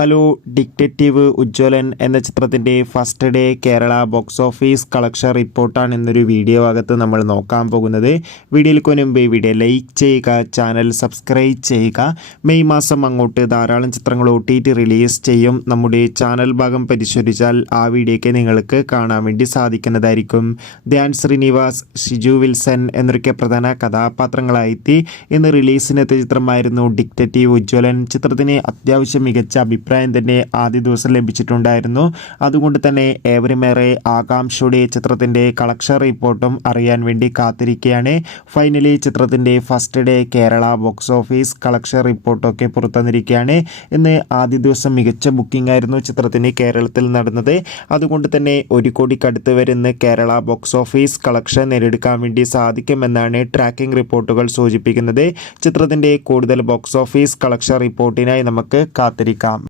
Hello, detective Ujjwalan എന്ന ചിത്രത്തിൻ്റെ first day Kerala box office collection റിപ്പോർട്ടാണ് ഇന്നൊരു വീഡിയോ ഭാഗത്ത് നമ്മൾ നോക്കാൻ പോകുന്നത്. വീഡിയോയിലേക്ക് മുൻപ് വീഡിയോ ലൈക്ക് ചെയ്യുക, ചാനൽ സബ്സ്ക്രൈബ് ചെയ്യുക. മെയ് മാസം അങ്ങോട്ട് ധാരാളം ചിത്രങ്ങൾ OTT റിലീസ് ചെയ്യും. നമ്മുടെ ചാനൽ ഭാഗം പരിശോധിച്ചാൽ ആ വീഡിയോയ്ക്ക് നിങ്ങൾക്ക് കാണാൻ വേണ്ടി സാധിക്കുന്നതായിരിക്കും. ധ്യാൻ ശ്രീനിവാസ്, ഷിജു വിൽസൺ എന്നൊക്കെ പ്രധാന കഥാപാത്രങ്ങളായി ഇന്ന് റിലീസിനെത്തിയ ചിത്രമായിരുന്നു ഡിറ്റക്റ്റീവ് ഉജ്ജ്വലൻ. ചിത്രത്തിന് അത്യാവശ്യം മികച്ച അഭിപ്രായം തന്നെ ആദ്യ ദിവസം ലഭിച്ചിട്ടുണ്ടായിരുന്നു. അതുകൊണ്ട് തന്നെ ഏവരുമേറെ ആകാംക്ഷയുടെ ചിത്രത്തിൻ്റെ കളക്ഷൻ റിപ്പോർട്ടും അറിയാൻ വേണ്ടി കാത്തിരിക്കുകയാണ്. ഫൈനലി ചിത്രത്തിൻ്റെ first day Kerala box office collection റിപ്പോർട്ടൊക്കെ പുറത്തുവന്നിരിക്കുകയാണ്. ഇന്ന് ആദ്യ ദിവസം മികച്ച ബുക്കിംഗ് ആയിരുന്നു ചിത്രത്തിന് കേരളത്തിൽ നടന്നത്. അതുകൊണ്ട് തന്നെ 1 കോടിക്കടുത്ത് വരുന്ന കേരള ബോക്സ് ഓഫീസ് കളക്ഷൻ നേടിയെടുക്കാൻ വേണ്ടി സാധിക്കുമെന്നാണ് ട്രാക്കിംഗ് റിപ്പോർട്ടുകൾ സൂചിപ്പിക്കുന്നത്. ചിത്രത്തിൻ്റെ കൂടുതൽ ബോക്സ് ഓഫീസ് കളക്ഷൻ റിപ്പോർട്ടിനായി നമുക്ക് കാത്തിരിക്കാം.